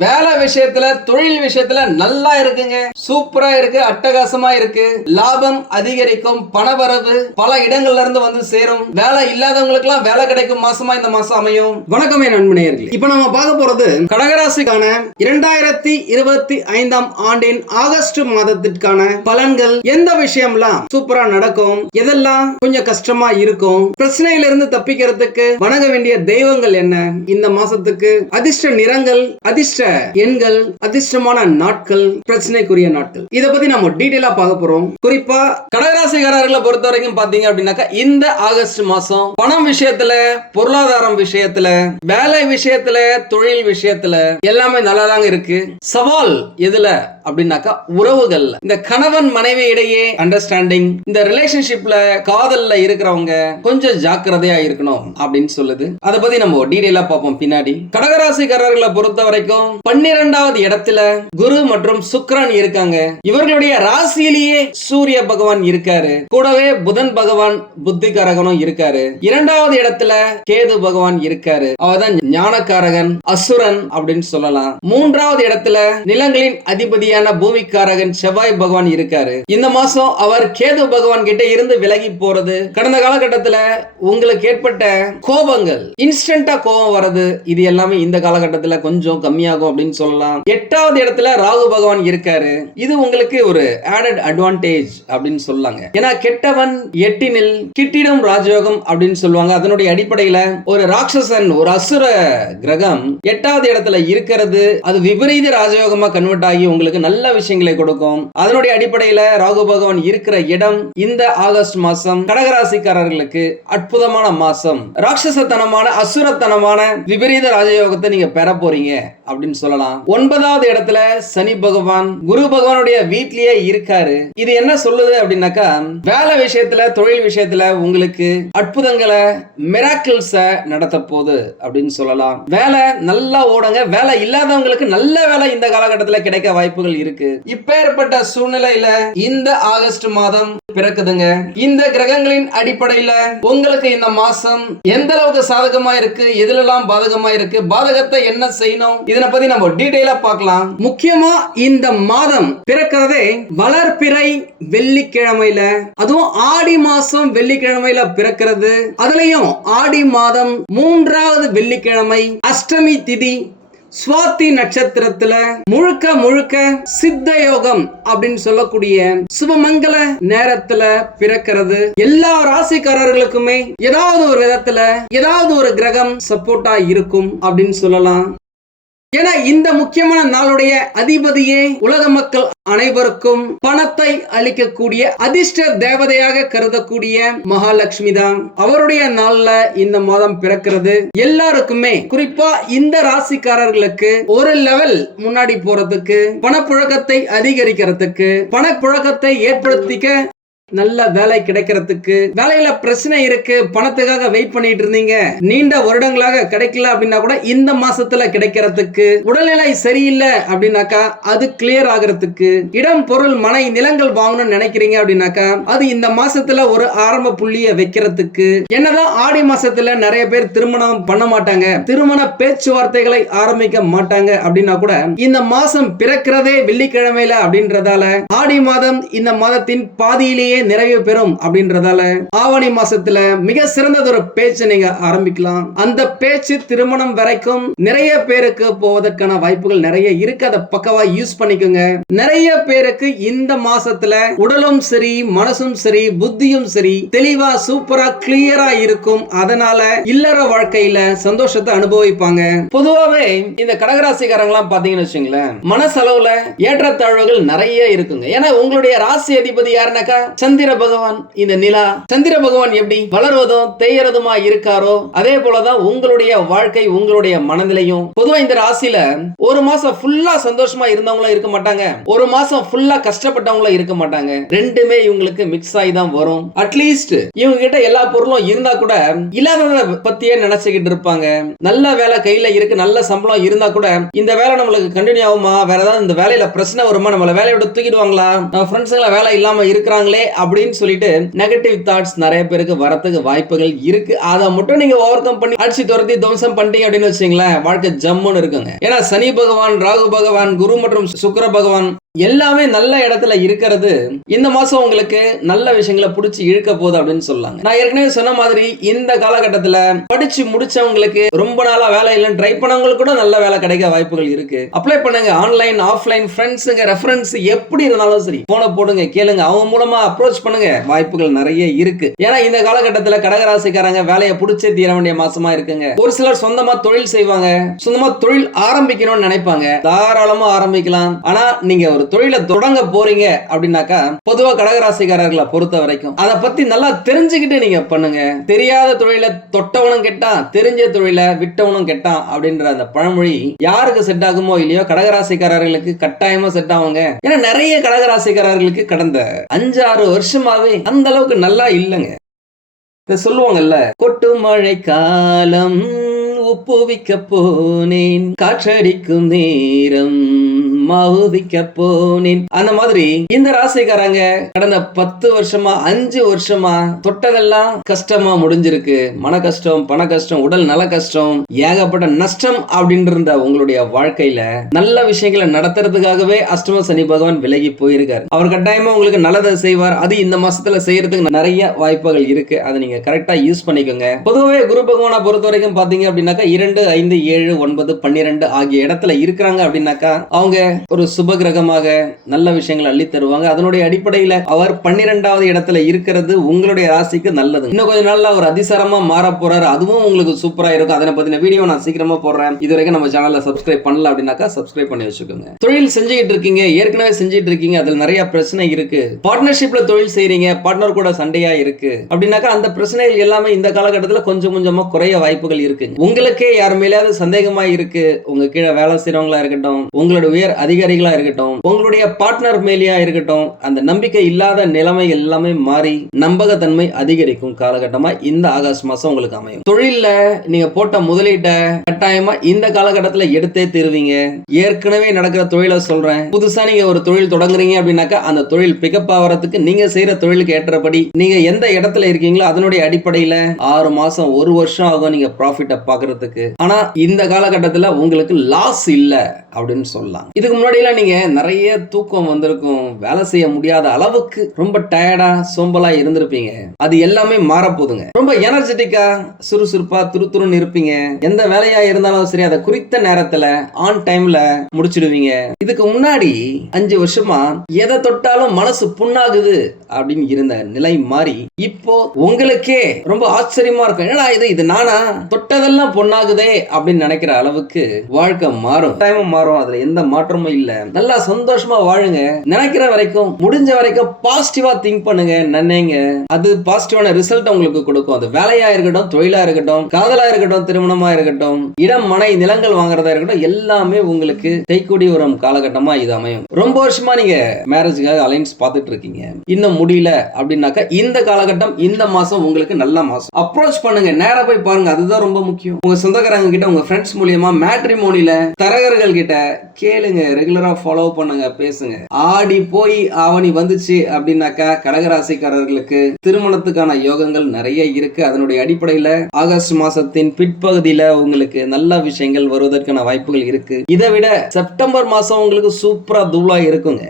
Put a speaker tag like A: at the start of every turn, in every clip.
A: வேலை விஷயத்துல தொழில் விஷயத்துல நல்லா இருக்குங்க. சூப்பரா இருக்கு அட்டகாசமா இருக்கு. லாபம் அதிகரிக்கும் பணவரவு பல இடங்கள்ல இருந்து வந்து சேரும். வேலை இல்லாதவங்களுக்கு எல்லாம் வேலை கிடைக்கும் மாசமா இந்த மாசம் அமையும். வணக்கமே என் இப்ப நம்ம பார்க்க போறது கடகராசிக்கான இரண்டாயிரத்தி இருபத்தி ஐந்தாம் ஆண்டின் ஆகஸ்ட் மாதத்திற்கான பலன்கள். எந்த விஷயம்லாம் சூப்பரா நடக்கும்? எதெல்லாம் கொஞ்சம் கஷ்டமா இருக்கும்? பிரச்சனையில இருந்து தப்பிக்கிறதுக்கு வணங்க வேண்டிய தெய்வங்கள் என்ன? இந்த மாசத்துக்கு அதிர்ஷ்ட நிறங்கள் அதிர்ஷ்ட எண்கள் அதிர்ஷ்டமான நாட்கள் பிரச்சனைக்குரிய நாட்கள். இதை பத்தி நம்ம டீடைலா பார்க்க போறோம். குறிப்பா கடகராசிக்காரர்களை பொறுத்த வரைக்கும் பாத்தீங்க அப்படின்னாக்கா இந்த ஆகஸ்ட் மாசம் பணம் விஷயத்துல பொருளாதாரம் விஷயத்துல வேலை விஷயத்துல தொழில் விஷயத்துல எல்லாமே நல்லாதாங்க இருக்கு. சவால் எதுல அப்படின்னாக்கா உறவுகள்ல. இந்த கணவன் மனைவி இடையே அண்டர்ஸ்டாண்டிங் இந்த ரிலேஷன்ஷிப்ல காதல்ல இருக்கிறவங்க கொஞ்சம் ஜாக்கிரதையா இருக்கணும் அப்படின்னு சொல்லுது. அதை பத்தி நம்ம டீடைலா பார்ப்போம் பின்னாடி. கடகராசிக்காரர்களை பொறுத்த வரைக்கும் பன்னிரெண்டாவது இடத்துல குரு மற்றும் சுக்கிரன் இருக்காங்க. இவர்களுடைய ராசியிலேயே சூரிய பகவான் இருக்காரு. கூடவே புதன் பகவான் புத்திகாரகனும் இருக்காரு. இரண்டாவது இடத்துல கேது பகவான் இருக்காரு. அவதான் ஞானக்காரகன் அசுரன் அப்படின்னு சொல்லலாம். மூன்றாவது இடத்துல நிலங்களின் அதிபதியான பூமிக்காரகன் செவ்வாய் பகவான் இருக்காரு. இந்த மாசம் அவர் கேது பகவான் கிட்ட இருந்து விலகி போறது கடந்த காலகட்டத்துல உங்களுக்கு ஏற்பட்ட கோபங்கள் இன்ஸ்டன்டா கோபம் வர்றது இது எல்லாமே இந்த காலகட்டத்துல கொஞ்சம் கம்மியாகும். இருக்கும் அப்படின்னு சொல்லலாம். எட்டாவது இடத்துல ராகு பகவான் இருக்காரு. இது உங்களுக்கு ஒரு ஆடட் அட்வான்டேஜ் அப்படின்னு சொல்லாங்க ஏன்னா கெட்டவன் எட்டினில் கிட்டிடம் ராஜயோகம் அப்படின்னு சொல்லுவாங்க. அதனுடைய அடிப்படையில ஒரு ராட்சசன் ஒரு அசுர கிரகம் எட்டாவது இடத்துல இருக்கிறது. அது விபரீத ராஜயோகமா கன்வெர்ட் ஆகி உங்களுக்கு நல்ல விஷயங்களை கொடுக்கும். அதனுடைய அடிப்படையில ராகு பகவான் இருக்கிற இடம் இந்த ஆகஸ்ட் மாசம் கடகராசிக்காரர்களுக்கு அற்புதமான மாசம். ராட்சசத்தனமான அசுரத்தனமான விபரீத ராஜயோகத்தை நீங்க பெற போறீங்க அப்படின்னு சொல்லலாம். ஒன்பதாவது இடத்துல சனி பகவான் குரு பகவானுடைய வீட்லயே இருக்காரு. இது என்ன சொல்லுது அப்படின்னாக்கா வேலை விஷயத்துல தொழில் விஷயத்துல உங்களுக்கு அற்புதங்களை மிராக்கிள்ஸ நடத்த போகுது அப்படின்னு சொல்லலாம். வேலை நல்லா ஓடுங்க. வேலை இல்லாதவங்களுக்கு நல்ல வேலை இந்த காலகட்டத்துல கிடைக்க வாய்ப்புகள் இருக்கு. இப்பேற்பட்ட சூழ்நிலையில இந்த ஆகஸ்ட் மாதம் பிறக்குதுங்க. இந்த கிரகங்களின் அடிப்படையில உங்களுக்கு இந்த மாசம் எந்த அளவுக்கு சாதகமா இருக்கு எதுலெல்லாம் பாதகமா இருக்கு பாதகத்தை என்ன செய்யணும் இதனை பத்தி நம்ம டீடைலா பார்க்கலாம். முக்கியமா இந்த மாதம் பிறக்கிறதே வளர்பிறை வெள்ளிக்கிழமையில அதுவும் ஆடி மாசம் வெள்ளிக்கிழமையில பிறக்கிறது. அதுலயும் ஆடி மாதம் மூன்றாவது வெள்ளிக்கிழமை அஷ்டமி திதி சுவாதி நட்சத்திரத்துல முழுக்க முழுக்க சித்த யோகம் அப்படின்னு சொல்லக்கூடிய சுபமங்கல நேரத்துல பிறக்கிறது. எல்லா ராசிக்காரர்களுக்குமே ஏதாவது ஒரு விதத்துல ஏதாவது ஒரு கிரகம் சப்போர்ட்டா இருக்கும் அப்படின்னு சொல்லலாம். ஏன்னா இந்த முக்கியமான நாளுடைய அதிபதியே உலக மக்கள் அனைவருக்கும் பணத்தை அளிக்கக்கூடிய அதிர்ஷ்ட தேவதையாக கருதக்கூடிய மகாலட்சுமி தான். அவருடைய நாள்ல இந்த மாதம் பிறக்கிறது. எல்லாருக்குமே குறிப்பா இந்த ராசிக்காரர்களுக்கு ஒரு லெவல் முன்னாடி போறதுக்கு பணப்புழக்கத்தை அதிகரிக்கிறதுக்கு பணப்புழக்கத்தை ஏற்படுத்திக்க நல்ல வேலை கிடைக்கிறதுக்கு வேலையில பிரச்சனை இருக்கு பணத்துக்காக வெயிட் பண்ணிட்டு இருந்தீங்க. நீண்ட வருடங்களாக கிடைக்கல அப்படின்னா கூட இந்த மாசத்துல கிடைக்கிறதுக்கு உடல்நிலை சரியில்லை அப்படின்னாக்கா அது கிளியர் ஆகிறதுக்கு இடம் பொருள் மனை நிலங்கள் வாங்கணும்னு நினைக்கிறீங்க அப்படின்னாக்கா அது இந்த மாசத்துல ஒரு ஆரம்ப புள்ளிய வைக்கிறதுக்கு. என்னதான் ஆடி மாசத்துல நிறைய பேர் திருமணம் பண்ண மாட்டாங்க திருமண பேச்சுவார்த்தைகளை ஆரம்பிக்க மாட்டாங்க அப்படின்னா கூட இந்த மாசம் பிறக்கிறதே வெள்ளிக்கிழமையில அப்படின்றதால ஆடி மாதம் இந்த மாதத்தின் பாதியிலேயே நிறைவு பெறும் அப்படின்றதால ஆவணி மாசத்துல மிக சிறந்ததொரு பேச்சு நீங்க ஆரம்பிக்கலாம். அந்த பேச்சு திருமணம் வரைக்கும் நிறைய பேருக்கு போவதற்கான வாய்ப்புகள் நிறைய இருக்கு. அதை பக்கவா யூஸ் பண்ணிக்கோங்க. நிறைய பேருக்கு இந்த மாசத்துல உடலும் சரி மனசும் சரி புத்தியும் சரி தெளிவா சூப்பரா கிளியரா இருக்கும். அதனால இல்லற வாழ்க்கையில சந்தோஷத்தை அனுபவிப்பாங்க. பொதுவாவே இந்த கடகராசிக்காரங்க எல்லாம் பாத்தீங்கன்னு வச்சுங்களேன் மனசளவுல ஏற்றத்தாழ்வுகள் நிறைய இருக்குங்க. ஏன்னா உங்களுடைய ராசி அதிபதி யாருனாக்கா சந்திர பகவான் இந்த நிலா சந்திர பகவான் எப்படி வளர்வதும் தேயறதுமா இருக்காரோ அதே போலதான் உங்களுடைய வாழ்க்கை உங்களுடைய மனநிலையும். பொதுவா இந்த ராசியில ஒரு மாசம் ஃபுல்லா சந்தோஷமா இருந்தவங்களும் இருக்க மாட்டாங்க. ஒரு மாசம் ஃபுல்லா கஷ்டப்பட்டவங்களும் இருக்க மாட்டாங்க. ரெண்டுமே இவங்களுக்கு மிக்ஸ் ஆகி தான் வரும். அட்லீஸ்ட் இவங்க கிட்ட எல்லா பொருளும் இருந்தா கூட இல்லாததை பத்தியே நினைச்சுக்கிட்டு இருப்பாங்க. நல்ல வேலை கையில இருக்கு நல்ல சம்பளம் இருந்தா கூட இந்த வேலை நம்மளுக்கு கண்டினியூ ஆகுமா? வேற ஏதாவது இந்த வேலையில பிரச்சனை வருமா? நம்மள வேலையோட தூக்கிடுவாங்களா? நம்ம ஃப்ரெண்ட்ஸுங்கள வேலை இல்லாம இருக்கிறாங்களே அப்படின்னு சொல்லிட்டு நெகட்டிவ் தாட்ஸ் நிறைய பேருக்கு வரத்துக்கு வாய்ப்புகள் இருக்கு. அதை மட்டும் நீங்க ஓவர் கம் பண்ணி அடிச்சு துரத்தி துவம்சம் பண்ணிட்டீங்க அப்படின்னு வச்சுங்களேன் வாழ்க்கை ஜம்முன்னு இருக்குங்க. ஏன்னா சனி பகவான் ராகு பகவான் குரு மற்றும் சுக்கிர பகவான் எல்லாமே நல்ல இடத்துல இருக்கிறது இந்த மாசம் உங்களுக்கு நல்ல விஷயங்களை பிடிச்சி இழுக்க போகுது அப்படின்னு சொல்லாங்க. நான் ஏற்கனவே சொன்ன மாதிரி இந்த காலகட்டத்துல படிச்சு முடிச்சவங்களுக்கு ரொம்ப நாளா வேலை இல்லைன்னு ட்ரை பண்ணவங்களுக்கு கூட நல்ல வேலை கிடைக்க வாய்ப்புகள் இருக்கு. அப்ளை பண்ணுங்க ஆன்லைன் ஆஃப்லைன் ஃப்ரெண்ட்ஸுங்க ரெஃபரன்ஸ் எப்படி இருந்தாலும் சரி போன போடுங்க கேளுங்க. அவங்க மூலமா அப்ரோச் பண்ணுங்க. வாய்ப்புகள் நிறைய இருக்கு. ஏன்னா இந்த காலகட்டத்துல கடகராசிக்காரங்க வேலையை பிடிச்சே தீர வேண்டிய மாசமா இருக்குங்க. ஒரு சிலர் சொந்தமா தொழில் செய்வாங்க. சொந்தமா தொழில் ஆரம்பிக்கணும்னு நினைப்பாங்க. தாராளமா ஆரம்பிக்கலாம். ஆனா நீங்க ஒரு தொழிலை தொடங்க போறீங்க அப்படின்னாக்கா பொதுவா கடகராசிக்காரர்களை பொறுத்த வரைக்கும் அதை பத்தி நல்லா தெரிஞ்சுக்கிட்டு நீங்க பண்ணுங்க. தெரியாத தொழிலை தொட்டவனும் கெட்டான் தெரிஞ்ச தொழிலை விட்டவனும் கெட்டான் அப்படின்ற அந்த பழமொழி யாருக்கு செட் ஆகுமோ இல்லையோ கடகராசிக்காரர்களுக்கு கட்டாயமா செட் ஆகுங்க. ஏன்னா நிறைய கடகராசிக்காரர்களுக்கு கடந்த அஞ்சாறு வருஷமாவே அந்த அளவுக்கு நல்லா இல்லைங்க. இதை சொல்லுவாங்கல்ல கொட்டு மழை காலம் ஒப்புவிக்க போனேன் காற்றடிக்கும் நேரம் மாவுவிக்க போனேன். அந்த மாதிரி இந்த ராசிக்காரங்க கடந்த பத்து வருஷமா அஞ்சு வருஷமா தொட்டதெல்லாம் கஷ்டமா முடிஞ்சிருக்கு. மன கஷ்டம் பண கஷ்டம் உடல் நல கஷ்டம் ஏகப்பட்ட நஷ்டம் அப்படின்ற உங்களுடைய வாழ்க்கையில நல்ல விஷயங்களை நடத்துறதுக்காகவே அஷ்டம சனி பகவான் விலகி போயிருக்காரு. அவர் கட்டாயமா உங்களுக்கு நல்லதை செய்வார். அது இந்த மாசத்துல செய்யறதுக்கு நிறைய வாய்ப்புகள் இருக்கு. அதை நீங்க கரெக்டா யூஸ் பண்ணிக்கோங்க. பொதுவாகவே குரு பகவானை பொறுத்த வரைக்கும் பாத்தீங்க அப்படின்னாக்கா இரண்டு ஐந்து ஏழு ஒன்பது பன்னிரெண்டு ஆகிய இடத்துல இருக்கிறாங்க அப்படின்னாக்கா அவங்க ஒரு சுப கிரகமாக நல்ல விஷயங்கள் அள்ளி தருவாங்க. அதனுடைய அடிப்படையில அவர் பன்னிரெண்டாவது இடத்துல இருக்கிறது உங்களுடைய ராசிக்கு நல்லது. இன்னும் கொஞ்ச நாள்ல அவர் அதிசாரமா மாற போறாரு. அதுவும் உங்களுக்கு சூப்பரா இருக்கும். அதனை பத்தின வீடியோ நான் சீக்கிரமா போடுறேன். இது வரைக்கும் நம்ம சேனல்ல சப்ஸ்கிரைப் பண்ணல அப்படின்னாக்கா சப்ஸ்கிரைப் பண்ணி வச்சுக்கோங்க. தொழில் செஞ்சுக்கிட்டு இருக்கீங்க. ஏற்கனவே செஞ்சுட்டு இருக்கீங்க. அதுல நிறைய பிரச்சனை இருக்கு. பார்ட்னர்ஷிப்ல தொழில் செய்யறீங்க பார்ட்னர் கூட சண்டையா இருக்கு. அப்படின்னாக்கா அந்த பிரச்சனைகள் எல்லாமே இந்த காலகட்டத்தில் கொஞ்சம் கொஞ்சமா குறைய வாய்ப்புகள் இருக்கு. உங்களுக்கே யார் மேலேயாவது சந்தேகமா இருக்கு. உங்க கீழே வேலை செய்யறவங்களா இருக்கட்டும் உங்களோட உயர் அதிகாரிகளா இருக்கட்டும் உங்களுடைய பார்ட்னர் மேலேயா இருக்கட்டும் அந்த நம்பிக்கை இல்லாத நிலைமை எல்லாமே மாறி நம்பகத்தன்மை அதிகரிக்கும் காலகட்டமா இந்த ஆகஸ்ட் மாசம் உங்களுக்கு அமையும். தொழில்ல நீங்க போட்ட முதலீட்டை கட்டாயமா இந்த காலகட்டத்துல எடுத்தே தருவீங்க. ஏற்கனவே நடக்கிற தொழிலை சொல்றேன். புதுசா நீங்க ஒரு தொழில் தொடங்குறீங்க அப்படின்னாக்கா அந்த தொழில் பிக்கப் ஆகிறதுக்கு நீங்க செய்யற தொழிலுக்கு ஏற்றபடி நீங்க எந்த இடத்துல இருக்கீங்களோ அதனுடைய அடிப்படையில ஆறு மாசம் ஒரு வருஷம் ஆகும் நீங்க ப்ராஃபிட்டை பாக்குறதுக்கு. ஆனா இந்த காலகட்டத்துல உங்களுக்கு லாஸ் இல்ல அப்படின்னு சொல்லலாம். இதுக்கு முன்னாடியெல்லாம் நீங்க நிறைய தூக்கம் வந்திருக்கும் வேலை செய்ய முடியாத அளவுக்கு ரொம்ப டயர்டா சோம்பலா இருந்திருப்பீங்க. அது எல்லாமே மாறப்போகுதுங்க. ரொம்ப எனர்ஜெட்டிக்கா சுறுசுறுப்பா துருதுருன்னு இருப்பீங்க. எந்த வேலையா இருந்தாலும் சரி அதை குறித்த நேரத்துல ஆன் டைம்ல முடிச்சிடுவீங்க. இதுக்கு முன்னாடி அஞ்சு வருஷமா எதை தொட்டாலும் மனசு புண்ணாகுது அப்படின்னு இருந்த நிலை மாறி இப்போ உங்களுக்கே ரொம்ப ஆச்சரியமா இருக்கும். என்னடா இது இது நானா? தொட்டதெல்லாம் பொண்ணாகுதே அப்படின்னு நினைக்கிற அளவுக்கு வாழ்க்கை மாறும். டைமும் மாறும். அதுல எந்த மாற்றமும் இல்ல. நல்லா சந்தோஷமா வாழுங்க. நினைக்கிற வரைக்கும் முடிஞ்ச வரைக்கும் பாசிட்டிவா திங்க் பண்ணுங்க. நன்னைங்க. அது பாசிட்டிவான ரிசல்ட் உங்களுக்கு கொடுக்கும். அது வேலையா இருக்கட்டும் தொழிலா இருக்கட்டும் காதலா இருக்கட்டும் திருமணமா இருக்கட்டும் இடம் மனை நிலங்கள் வாங்குறதா இருக்கட்டும் எல்லாமே உங்களுக்கு கைக்கூடி வரும் காலகட்டமா இது அமையும். ரொம்ப வருஷமா நீங்க மேரேஜுக்காக அலைன்ஸ் பார்த்துட்டு இருக்கீங்க. இன்னும் முடியல அப்படின்னாக்கா இந்த காலகட்டம் இந்த மாசம் உங்களுக்கு நல்ல மாசம். அப்ரோச் பண்ணுங்க. நேரா போய் பாருங்க. அதுதான் ரொம்ப முக்கியம். உங்க சொந்தக்காரங்க கிட்ட உங்க ஃப்ரெண்ட்ஸ் மூலியமா மேட்ரிமோனில தரகர்கள் கிட்ட கேளுங்க. ரெகுலராக ஃபாலோ பண்ணுங்க பேசுங்க. ஆடி போய் ஆவணி வந்துச்சு அப்படின்னாக்கா கடகராசிக்காரர்களுக்கு திருமணத்துக்கான யோகங்கள் நிறைய இருக்கு. அதனுடைய அடிப்படையில் ஆகஸ்ட் மாசத்தின் பிற்பகுதியில உங்களுக்கு நல்ல விஷயங்கள் வருவதற்கான வாய்ப்புகள் இருக்கு. இதை விட செப்டம்பர் மாசம் உங்களுக்கு சூப்பரா தூளா இருக்குங்க.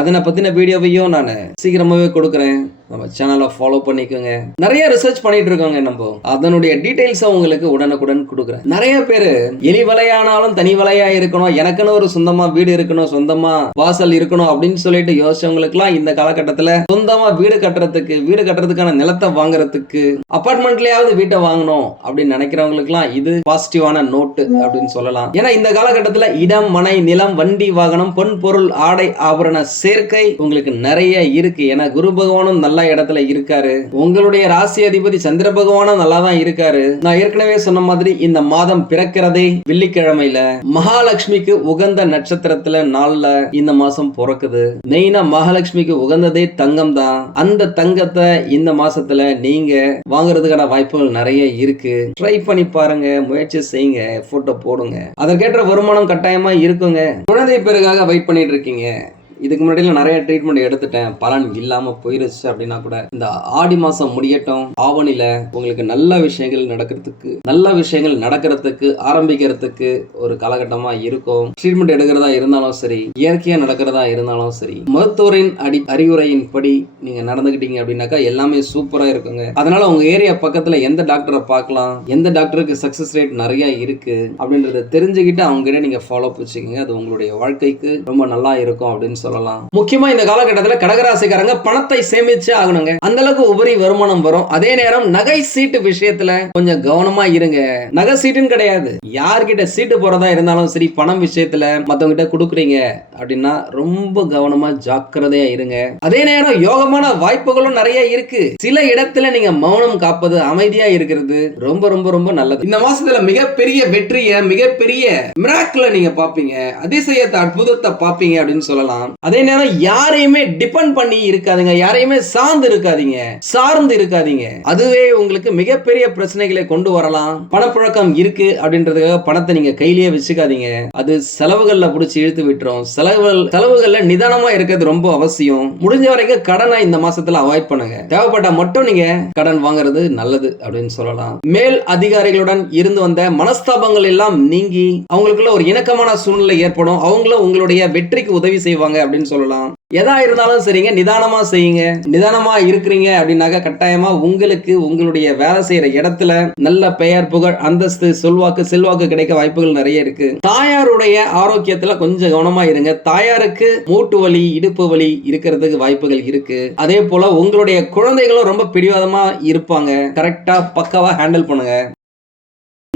A: அதனை பத்தின வீடியோவையும் நான் சீக்கிரமாவே கொடுக்குறேன். நம்ம சேனலை ஃபாலோ பண்ணிக்கோங்க. நிறைய ரிசர்ச் பண்ணிட்டு இருக்கோங்க நம்ம. அதனுடைய டீடைல்ஸை உங்களுக்கு உடனுக்குடன் கொடுக்குறேன். நிறைய பேர் எலி வலையானாலும் தனி வலையா இருக்கணும் எனக்குன்னு ஒரு சொந்தமா வீடு இருக்கணும் சொந்தமா வாசல் இருக்கணும் அப்படின்னு சொல்லிட்டு யோசிச்சவங்களுக்குலாம் இந்த காலகட்டத்தில் சொந்தமா வீடு கட்டுறதுக்கு வீடு கட்டுறதுக்கான நிலத்தை வாங்குறதுக்கு அப்பார்ட்மெண்ட்லயாவது வீட்டை வாங்கணும் அப்படின்னு நினைக்கிறவங்களுக்குலாம் இது பாசிட்டிவான நோட்டு அப்படின்னு சொல்லலாம். ஏன்னா இந்த காலகட்டத்தில் இடம் மனை நிலம் வண்டி வாகனம் பொன் பொருள் ஆடை ஆபரண சேர்க்கை உங்களுக்கு நிறைய இருக்கு. ஏன்னா குரு பகவானும் நல்லா இடத்துல இருக்காரு. உங்களுடைய ராசி அதிபதி சந்திர பகவானும் நல்லா தான் இருக்காரு. நான் ஏற்கனவே சொன்ன மாதிரி இந்த மாதம் பிறக்கிறதே வெள்ளிக்கிழமையில. மகாலட்சுமிக்கு உகந்த நட்சத்திரத்துல நாள்ல இந்த மாசம் பிறக்குது. மெயினா மகாலட்சுமிக்கு உகந்ததே தங்கம் தான் அந்த தங்கத்தை இந்த மாசத்துல நீங்க வாங்குறதுக்கான வாய்ப்புகள் நிறைய இருக்கு. ட்ரை பண்ணி பாருங்க. முயற்சி செய்யுங்க. போட்டோ போடுங்க. அதற்கேற்ற வருமானம் கட்டாயமா இருக்குங்க. குழந்தை பேருக்காக வெயிட் பண்ணிட்டு இருக்கீங்க. இதுக்கு முன்னாடியில நிறைய ட்ரீட்மெண்ட் எடுத்துட்டேன். பலன் இல்லாம போயிருச்சு அப்படின்னா கூட இந்த ஆடி மாசம் முடியட்டும் ஆவணில உங்களுக்கு நல்ல விஷயங்கள் நடக்கிறதுக்கு நல்ல விஷயங்கள் நடக்கிறதுக்கு ஆரம்பிக்கிறதுக்கு ஒரு காலகட்டமா இருக்கும். ட்ரீட்மெண்ட் எடுக்கிறதா இருந்தாலும் சரி இயற்கையா நடக்கிறதா இருந்தாலும் சரி மருத்துவரின் அடி அறிவுரையின் படி நீங்க நடந்துக்கிட்டீங்க அப்படின்னாக்கா எல்லாமே சூப்பரா இருக்குங்க. அதனால உங்க ஏரியா பக்கத்துல எந்த டாக்டரை பார்க்கலாம் எந்த டாக்டருக்கு சக்சஸ் ரேட் நிறைய இருக்கு அப்படின்றத தெரிஞ்சுக்கிட்டு அவங்க கிட்ட நீங்க ஃபாலோ வச்சுக்கோங்க. அது உங்களுடைய வாழ்க்கைக்கு ரொம்ப நல்லா இருக்கும் அப்படின்னு சொல்லி சொல்லலாம். முக்கியமா இந்த காலகட்டத்துல கடகராசிக்காரங்க பணத்தை சேமிச்சு ஆகணுங்க. அந்த அளவுக்கு உபரி வருமானம் வரும். அதே நேரம் நகை சீட்டு விஷயத்துல கொஞ்சம் கவனமா இருங்க. நகை சீட்டுன்னு கிடையாது. யார்கிட்ட சீட்டு போறதா இருந்தாலும் சரி பணம் விஷயத்துல மத்தவங்க கிட்ட கொடுக்குறீங்க அப்படின்னா ரொம்ப கவனமா ஜாக்கிரதையா இருங்க. அதே நேரம் யோகமான வாய்ப்புகளும் நிறைய இருக்கு. சில இடத்துல நீங்க மௌனம் காப்பது அமைதியா இருக்கிறது ரொம்ப ரொம்ப ரொம்ப நல்லது. இந்த மாசத்துல மிகப்பெரிய வெற்றியை மிகப்பெரிய மிராக்கிள நீங்க பாப்பீங்க அதிசயத்தை அற்புதத்தை பாப்பீங்க அப்படின்னு சொல்லலாம். அதே நேரம் யாரையுமே டிபெண்ட் பண்ணி இருக்காதீங்க. யாரையுமே சார்ந்து இருக்காதீங்க. சார்ந்து இருக்காதீங்க. அதுவே உங்களுக்கு மிகப்பெரிய பிரச்சனைகளை கொண்டு வரலாம். பணப்புழக்கம் இருக்கு அப்படின்றதுக்காக பணத்தை நீங்க கையிலேயே வச்சுக்காதீங்க. அது செலவுகள்ல பிடிச்சி இழுத்து விட்டுரும். செலவுகள் செலவுகள்ல நிதானமா இருக்கிறது ரொம்ப அவசியம். முடிஞ்ச வரைக்கும் கடனை இந்த மாசத்துல அவாய்ட் பண்ணுங்க. தேவைப்பட்டா மட்டும் நீங்க கடன் வாங்குறது நல்லது அப்படின்னு சொல்லலாம். மேல் அதிகாரிகளுடன் இருந்து வந்த மனஸ்தாபங்கள் எல்லாம் நீங்கி அவங்களுக்குள்ள ஒரு இணக்கமான சூழ்நிலை ஏற்படும். அவங்களும் உங்களுடைய வெற்றிக்கு உதவி செய்வாங்க அப்படின்னு சொல்லலாம். எதா இருந்தாலும் சரிங்க நிதானமா செய்யுங்க. நிதானமா இருக்கிறீங்க அப்படின்னாக்க கட்டாயமா உங்களுக்கு உங்களுடைய வேலை செய்யற இடத்துல நல்ல பெயர் புகழ் அந்தஸ்து சொல்வாக்கு செல்வாக்கு கிடைக்க வாய்ப்புகள் நிறைய இருக்கு. தாயாருடைய ஆரோக்கியத்துல கொஞ்சம் கவனமா இருங்க. தாயாருக்கு மூட்டு வலி இடுப்பு வலி இருக்கிறதுக்கு வாய்ப்புகள் இருக்கு. அதே போல உங்களுடைய குழந்தைகளும் ரொம்ப பிடிவாதமா இருப்பாங்க. கரெக்டா பக்காவா ஹேண்டில் பண்ணுங்க.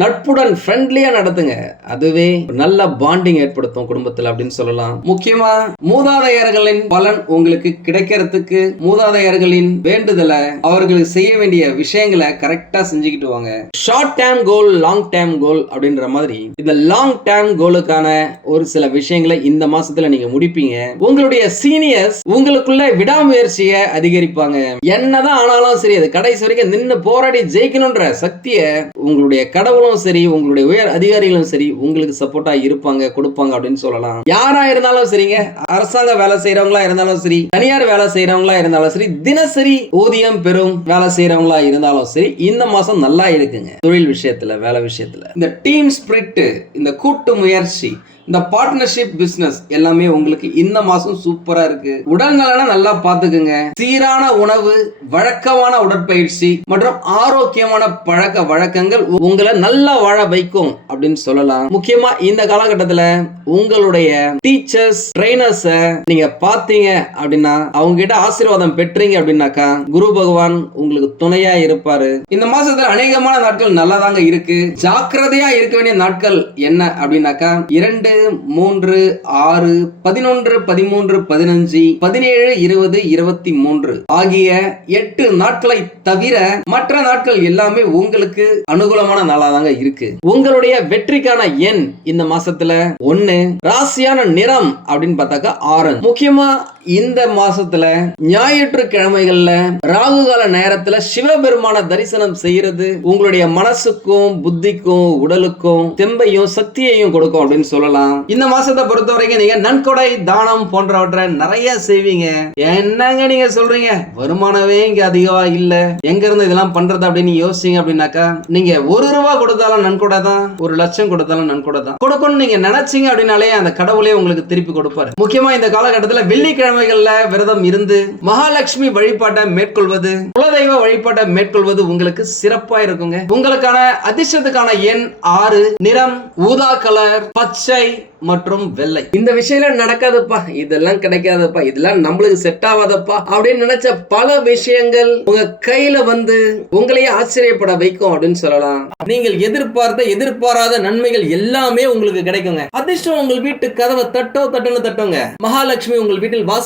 A: நட்புடன் ஃப்ரெண்ட்லியா நடத்துங்க. அதுவே நல்ல பாண்டிங் ஏற்படுத்தும் குடும்பத்துல அப்படின்னு சொல்லலாம். முக்கியமா மூதாதையர்களின் பலன் உங்களுக்கு கிடைக்கிறதுக்கு மூதாதையர்களின் வேண்டுதலை அவர்களுக்கு செய்ய வேண்டிய விஷயங்களை கரெக்டா செஞ்சுக்கிட்டு வாங்க. Short term goal long term goal அப்படின்ற மாதிரி இந்த லாங் டேர்ம் கோலுக்கான ஒரு சில விஷயங்களை இந்த மாசத்துல நீங்க முடிப்பீங்க. உங்களுடைய சீனியர்ஸ் உங்களுக்குள்ள விடாமுயற்சியை அதிகரிப்பாங்க. என்னதான் ஆனாலும் சரி அது கடைசி வரைக்கும் நின்னு போராடி ஜெயிக்கணும்ன்ற சக்தியை உங்களுடைய கடவுள் கடவுளும் சரி உங்களுடைய உயர் அதிகாரிகளும் சரி உங்களுக்கு சப்போர்ட்டா இருப்பாங்க கொடுப்பாங்க அப்படின்னு சொல்லலாம். யாரா இருந்தாலும் சரிங்க. அரசாங்க வேலை செய்யறவங்களா இருந்தாலும் சரி தனியார் வேலை செய்யறவங்களா இருந்தாலும் சரி தினசரி ஊதியம் பெறும் வேலை செய்யறவங்களா இருந்தாலும் சரி இந்த மாசம் நல்லா இருக்குங்க. தொழில் விஷயத்துல வேலை விஷயத்துல. இந்த டீம் ஸ்பிரிட் இந்த கூட்டு முயற்சி இந்த பார்ட்னர்ஷிப் பிசினஸ் எல்லாமே உங்களுக்கு இந்த மாசம் சூப்பரா இருக்கு. உடல் நலனை நல்லா பாத்துக்குங்க சீரான உணவு வழக்கமான உடற்பயிற்சி மற்றும் ஆரோக்கியமான பழக்க வழக்கங்கள் உங்களை நல்லா வாழ வைக்கும் அப்படின்னு சொல்லலாம். முக்கியமா இந்த காலகட்டத்துல உங்களுடைய டீச்சர்ஸ் ட்ரைனர்ஸ நீங்க பாத்தீங்க அப்படின்னா அவங்க கிட்ட ஆசீர்வாதம் பெற்றீங்க அப்படின்னாக்கா குரு பகவான் உங்களுக்கு துணையா இருப்பாரு. இந்த மாசத்துல அநேகமான நாட்கள் நல்லாதாங்க இருக்கு. ஜாக்கிரதையா இருக்க வேண்டிய நாட்கள் என்ன அப்படின்னாக்கா இரண்டு மூன்று ஆறு பதினொன்று பதிமூன்று பதினஞ்சு பதினேழு இருபது இருபத்தி மூன்று ஆகிய எட்டு நாட்களை தவிர மற்ற நாட்கள் எல்லாமே உங்களுக்கு அனுகூலமான நாளாதாங்க இருக்கு. உங்களுடைய வெற்றிக்கான எண் இந்த மாசத்துல ஒண்ணு ராசியான நிறம் அப்படின்னு பார்த்தாக்கா ஆரஞ்சு முக்கியமா இந்த மாசத்துல ஞாயிற்றுக்கிழமைகள்ல ராகு கால நேரத்துல சிவபெருமான தரிசனம் செய்யறது உங்களுடைய மனசுக்கும் புத்திக்கும் உடலுக்கும் தெம்பையும் சக்தியையும் கொடுக்கும் அப்படின்னு சொல்லலாம். இந்த மாசத்தை பொறுத்த வரைக்கும் நீங்க நன்கொடை தானம் போன்றவற்றை நிறைய செய்வீங்க. என்னங்க நீங்க சொல்றீங்க? வருமானமே இங்க அதிகமா இல்ல. எங்க இருந்து இதெல்லாம் பண்றது அப்படின்னு யோசிச்சீங்க அப்படின்னாக்கா நீங்க ஒரு ரூபா கொடுத்தாலும் நன்கொடை தான் ஒரு லட்சம் கொடுத்தாலும் நன்கொடை தான். கொடுக்கணும்னு நீங்க நினைச்சீங்க அப்படின்னாலே அந்த கடவுளே உங்களுக்கு திருப்பி கொடுப்பாரு. முக்கியமா இந்த காலகட்டத்துல வெள்ளிக்கிழமைகள்ல விரதம் இருந்து மகாலட்சுமி வழிபாட்டை மேற்கொள்வது குலதெய்வ வழிபாட்டை மேற்கொள்வது உங்களுக்கு சிறப்பா இருக்குங்க. உங்களுக்கான அதிர்ஷ்டத்துக்கான எண் ஆறு நிறம் ஊதா கலர் பச்சை மற்றும் வெள்ளை. இந்த விஷயம் நடக்காதுப்பா. இதெல்லாம் கிடைக்காதப்பா. இதெல்லாம் நம்மளுக்கு செட் ஆகாதப்பா. அப்படின்னு நினைச்ச பல விஷயங்கள் உங்க கையில வந்து உங்களையே ஆச்சரியப்பட வைக்கும் அப்படின்னு சொல்லலாம். நீங்கள் எதிர்பார்த்த எதிர்பாராத நன்மைகள் எல்லாமே உங்களுக்கு கிடைக்குங்க. அதிர்ஷ்டம் உங்கள் வீட்டு கதவை தட்டோ தட்டுன்னு தட்டுங்க. மகாலட்சுமி உங்கள் வீட்டில் வாச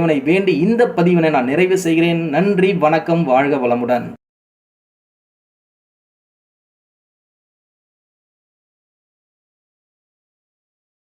A: இறைவனை வேண்டி இந்த பதிவினை நான் நிறைவு செய்கிறேன். நன்றி வணக்கம் வாழ்க வளமுடன்.